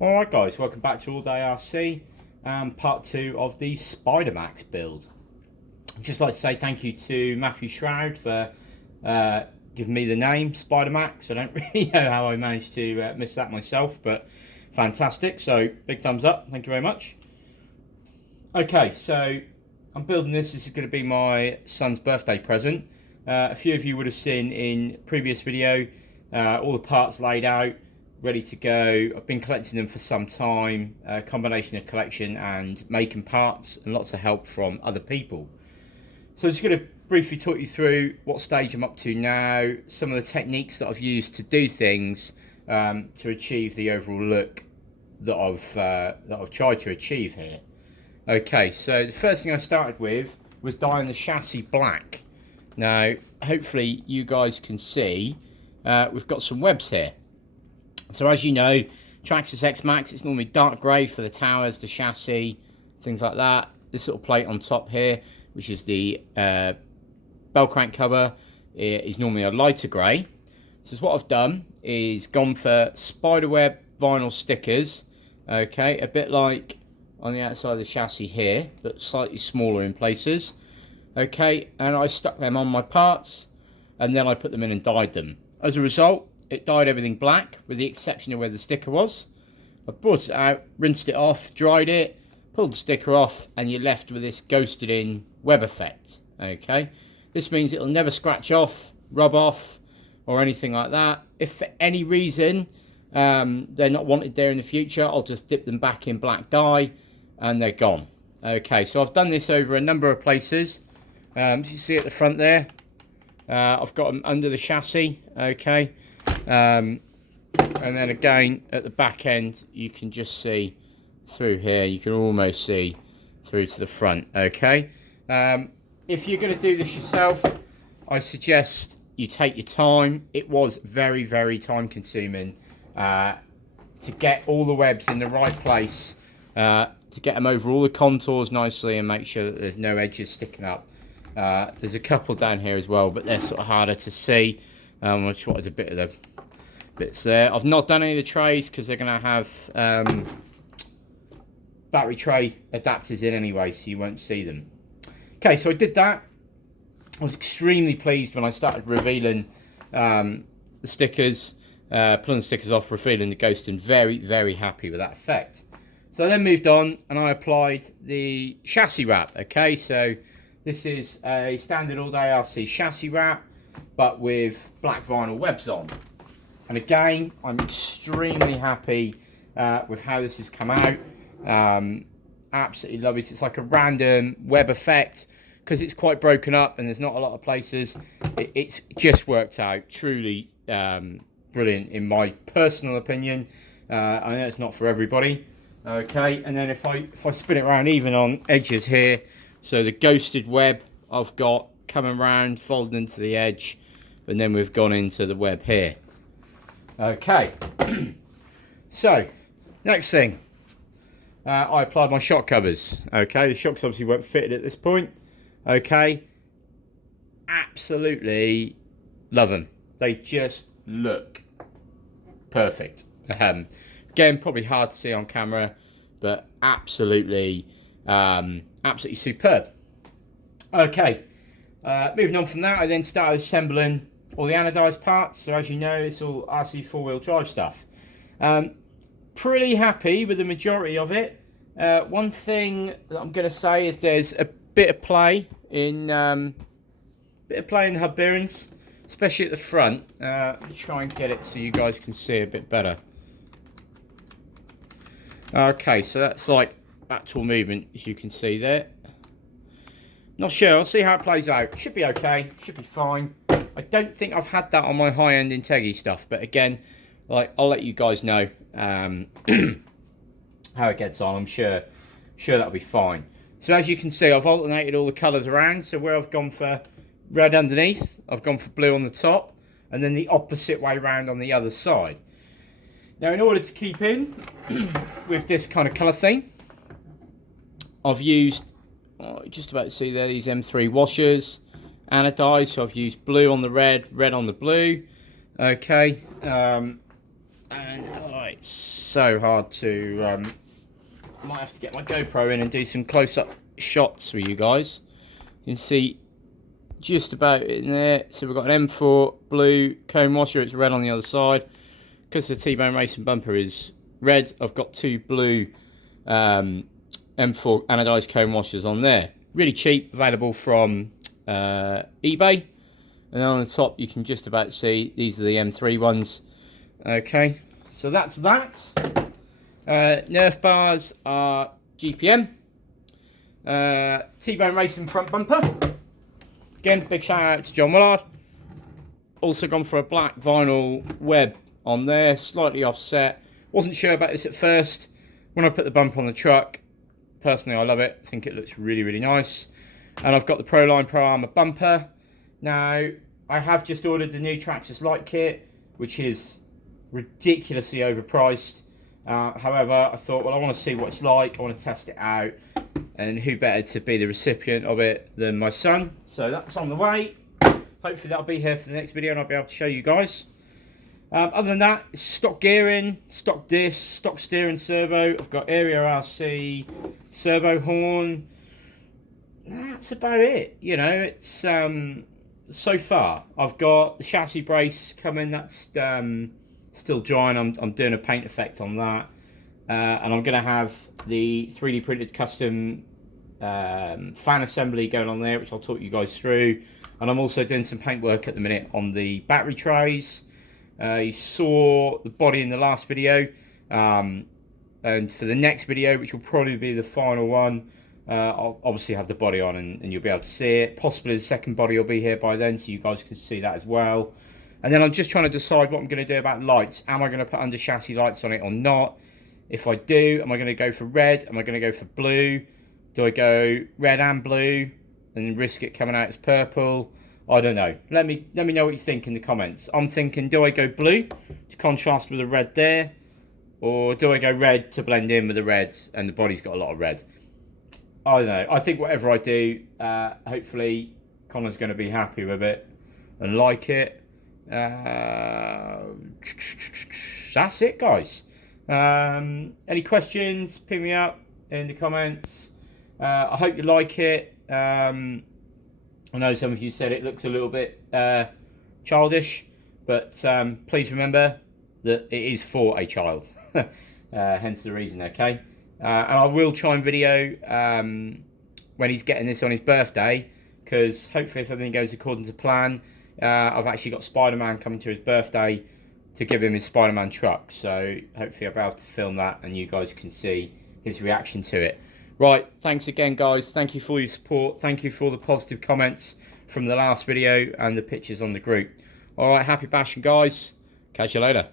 Alright guys, welcome back to All Day RC and part 2 of the Spider-Maxx build. I'd just like to say thank you to Matthew Shroud for giving me the name Spider-Maxx. I don't really know how I managed to miss that myself, but fantastic. So big thumbs up, thank you very much. Okay, so I'm building this. This is going to be my son's birthday present. A few of you would have seen in previous video all the parts laid out, ready to go. I've been collecting them for some time, a combination of collection and making parts and lots of help from other people. So I'm just going to briefly talk you through what stage I'm up to now, some of the techniques that I've used to do things to achieve the overall look that I've tried to achieve here. Okay, so the first thing I started with was dyeing the chassis black. Now, hopefully you guys can see we've got some webs here. So as you know, Traxxas X-maxx, it's normally dark grey for the towers, the chassis, things like that. This little plate on top here, which is the bell crank cover, is normally a lighter grey. So what I've done is gone for spiderweb vinyl stickers, okay, a bit like on the outside of the chassis here, but slightly smaller in places. Okay, and I stuck them on my parts, and then I put them in and dyed them. As a result, it dyed everything black, with the exception of where the sticker was. I brought it out, rinsed it off, dried it, pulled the sticker off, and you're left with this ghosted in web effect. Okay, this means it'll never scratch off, rub off, or anything like that. If for any reason they're not wanted there in the future, I'll just dip them back in black dye, and they're gone. Okay, so I've done this over a number of places. As you see at the front there, I've got them under the chassis. Okay. And then again at the back end, you can just see through here, you can almost see through to the front. Okay, if you're going to do this yourself, I suggest you take your time. It was very, very time consuming to get all the webs in the right place, to get them over all the contours nicely and make sure that there's no edges sticking up. There's a couple down here as well, but they're sort of harder to see. I just wanted a bit of the bits there. I've not done any of the trays because they're going to have battery tray adapters in anyway, so you won't see them. Okay, so I did that. I was extremely pleased when I started revealing the stickers, pulling the stickers off, revealing the ghost, and very, very happy with that effect. So I then moved on and I applied the chassis wrap. Okay, so this is a standard all-day RC chassis wrap, but with black vinyl webs on. And again, I'm extremely happy with how this has come out. Absolutely love it. It's like a random web effect because it's quite broken up and there's not a lot of places. It's just worked out truly brilliant in my personal opinion. I know it's not for everybody. Okay, and then if I spin it around even on edges here, so the ghosted web I've got coming around, folded into the edge, and then we've gone into the web here. Okay, so next thing, I applied my shock covers. Okay, the shocks obviously weren't fitted at this point. Okay, absolutely love them. They just look perfect. Again, probably hard to see on camera, but absolutely absolutely superb. Okay, moving on from that, I then started assembling all the anodized parts. So as you know, it's all RC four-wheel drive stuff. Pretty happy with the majority of it. One thing that I'm going to say is there's a bit of play in the hub bearings, especially at the front. Try and get it so you guys can see a bit better. Okay, so that's like actual movement, as you can see there. Not sure, I'll see how it plays out. Should be okay, should be fine. I don't think I've had that on my high-end Integi stuff, but again, like, I'll let you guys know how it gets on. I'm sure that'll be fine. So as you can see, I've alternated all the colours around. So where I've gone for red underneath, I've gone for blue on the top, and then the opposite way around on the other side. Now, in order to keep in with this kind of colour theme, I've used, just about to see there, these M3 washers, anodized. So I've used blue on the red, red on the blue. Okay, and it's so hard to... might have to get my GoPro in and do some close-up shots for you guys. You can see just about in there. So we've got an M4 blue cone washer. It's red on the other side. Because the T-Bone Racing bumper is red, I've got two blue M4 anodized cone washers on there. Really cheap, available from eBay. And then on the top you can just about see these are the M3 ones. Okay, so that's that. Nerf bars are GPM. T-Bone Racing front bumper. Again, big shout out to John Willard. Also gone for a black vinyl web on there, slightly offset. Wasn't sure about this at first. When I put the bumper on the truck, personally I love it. I think it looks really, really nice. And I've got the Proline Pro Armor bumper. Now, I have just ordered the new Traxxas light kit, which is ridiculously overpriced. However, I thought, well, I want to see what it's like. I want to test it out. And who better to be the recipient of it than my son. So that's on the way. Hopefully that'll be here for the next video and I'll be able to show you guys. Other than that, stock gearing, stock disc, stock steering servo. I've got Area RC, servo horn. That's about it. You know, it's so far. I've got the chassis brace coming. That's still drying. I'm doing a paint effect on that. And I'm going to have the 3D printed custom fan assembly going on there, which I'll talk you guys through. And I'm also doing some paint work at the minute on the battery trays. You saw the body in the last video, and for the next video, which will probably be the final one, I'll obviously have the body on and you'll be able to see it. Possibly the second body will be here by then, so you guys can see that as well. And then I'm just trying to decide what I'm going to do about lights. Am I going to put under chassis lights on it or not? If I do, am I going to go for red? Am I going to go for blue? Do I go red and blue and risk it coming out as purple? I don't know. Let me know what you think in the comments. I'm thinking, do I go blue to contrast with the red there? Or do I go red to blend in with the red and the body's got a lot of red? I don't know. I think whatever I do, hopefully Connor's going to be happy with it and like it. That's it, guys. Any questions, ping me up in the comments. I hope you like it. I know some of you said it looks a little bit childish, but please remember that it is for a child. Hence the reason, okay? And I will try and video when he's getting this on his birthday, because hopefully if everything goes according to plan, I've actually got Spider-Man coming to his birthday to give him his Spider-Man truck. So hopefully I'll be able to film that and you guys can see his reaction to it. Right, thanks again, guys. Thank you for your support. Thank you for the positive comments from the last video and the pictures on the group. All right, happy bashing, guys. Catch you later.